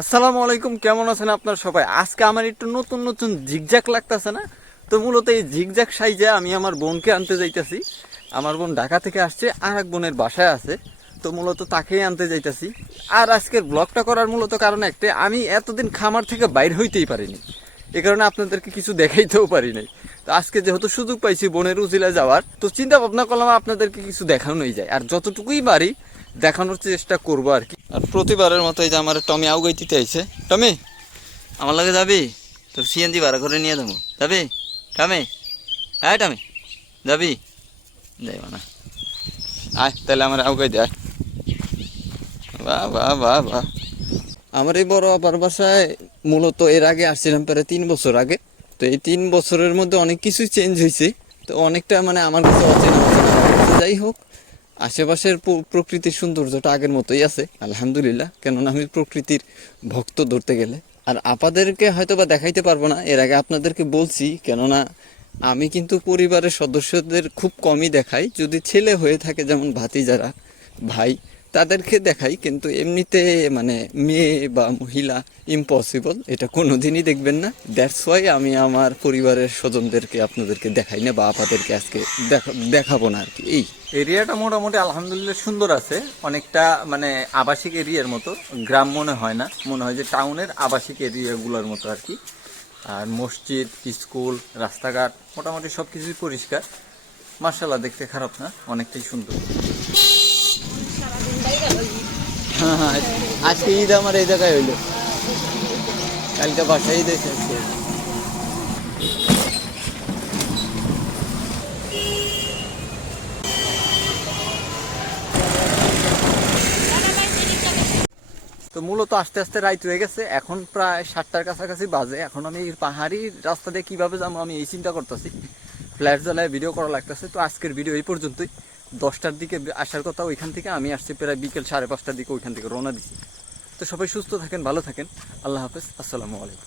আসসালামু আলাইকুম, কেমন আছেন আপনার সবাই? আজকে আমার একটু নতুন নতুন ঝিকঝাক লাগতেছে না? তো মূলত এই ঝিকঝাক সাইজে আমি আমার বোনকে আনতে যাইতাছি। আমার বোন ঢাকা থেকে আসছে আর এক বোনের বাসায় আছে। তো মূলত তাকেই আনতে যাইতাছি। আর আজকের ব্লগটা করার মূলত কারণ একটা আমি এতদিন খামার থেকে বাইর হইতেই পারিনি। এ কারণে আপনাদেরকে কিছু দেখাইতেও পারি নাই। তো আজকে যেহেতু সুযোগ পাইছি বোনের উজিলা যাওয়ার, তো চিন্তা ভাবনা করলাম আপনাদেরকে কিছু দেখানোই যায়। আর যতটুকুই পারি দেখানোর চেষ্টা করব আর কি। আর প্রতিবারের মতো এই যে আমার টমি আউগাই দিতে আইছে। টমি আমার লাগে যাবি? তোর সিএনজি ভাড়া করে নিয়ে যাব। যাবি? টমি হ্যাঁ টমি। যাবি? যাইব না। আয় তাহলে আমার আউগাই দে আয়। বাহ বাহ বাহ বাহ আমার এই বড় আপার বাসায় মূলত এর আগে আসছিলাম প্রায় তিন বছর আগে। তো এই তিন বছরের মধ্যে অনেক কিছুই চেঞ্জ হয়েছে তো অনেকটা মানে আমার কাছে অচেনা অচেনা। যাই হোক আশেপাশের প্রকৃতির সৌন্দর্যটা আগের মতোই আছে, আলহামদুলিল্লাহ। কেননা আমি প্রকৃতির ভক্ত ধরতে গেলে। আর আপাদেরকে হয়তো বা দেখাইতে পারব না, এর আগে আপনাদেরকে বলছি, কেননা আমি কিন্তু পরিবারের সদস্যদের খুব কমই দেখাই। যদি ছেলে হয়ে থাকে, যেমন ভাতি যারা ভাই তাদেরকে দেখাই, কিন্তু এমনিতে মানে মেয়ে বা মহিলা ইম্পসিবল এটা কোনোদিনই দেখবেন না। দ্যাটস ওয়াই আমি আমার পরিবারের স্বজনদেরকে আপনাদেরকে দেখাই না বা আপনাদেরকে আজকে দেখা- দেখাবো না আর কি এই। এরিয়াটা মোটামুটি আলহামদুলিল্লাহ সুন্দর আছে। অনেকটা মানে আবাসিক এরিয়ার মতো। গ্রাম মনে হয় না। মনে হয় যে টাউনের আবাসিক এরিয়াগুলোর মতো আর কি আর মসজিদ, স্কুল, রাস্তাঘাট, মোটামুটি সব কিছুই পরিষ্কার। মার্শাল্লাহ দেখতে খারাপ না। অনেকটাই সুন্দর। হ্যাঁ হ্যাঁ আজকে ঈদ আমার এই জায়গায় হইল। কালকে বাসায় ঈদ। তো মূলত আস্তে আস্তে রাইত হয়ে গেছে। এখন প্রায় সাতটার কাছাকাছি বাজে। এখন আমি পাহাড়ি রাস্তা দিয়ে কীভাবে যাব আমি এই চিন্তা করতেছি। ফ্ল্যাট জ্বালায় ভিডিও করা লাগতেছে। তো আজকের ভিডিও এই পর্যন্তই। দশটার দিকে আসার কথা ওইখান থেকে আমি আসছি প্রায় বিকেল সাড়ে পাঁচটার দিকে ওইখান থেকে রওনা দিচ্ছি তো সবাই সুস্থ থাকেন, ভালো থাকেন। আল্লাহ হাফেজ। আসসালামু আলাইকুম।